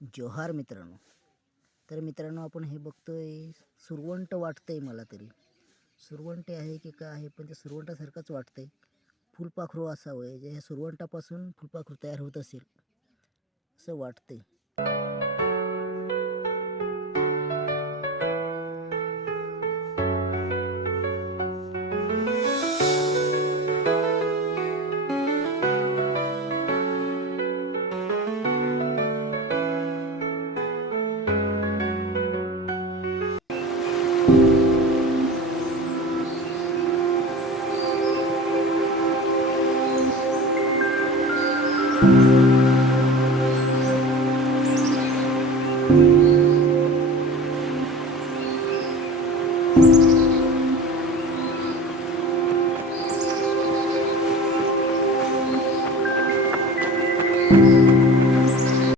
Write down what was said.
जोहार मित्रांनो. तर मित्रांनो, आपण हे बघतोय, सुरवंट वाटतंय मला तरी. सुरवंटे आहे की काय आहे, पण ते सुरवंटासारखंच वाटतंय. फुलपाखरू असावं जे ह्या सुरवंटापासून फुलपाखरू तयार होत असेल असं वाटतंय.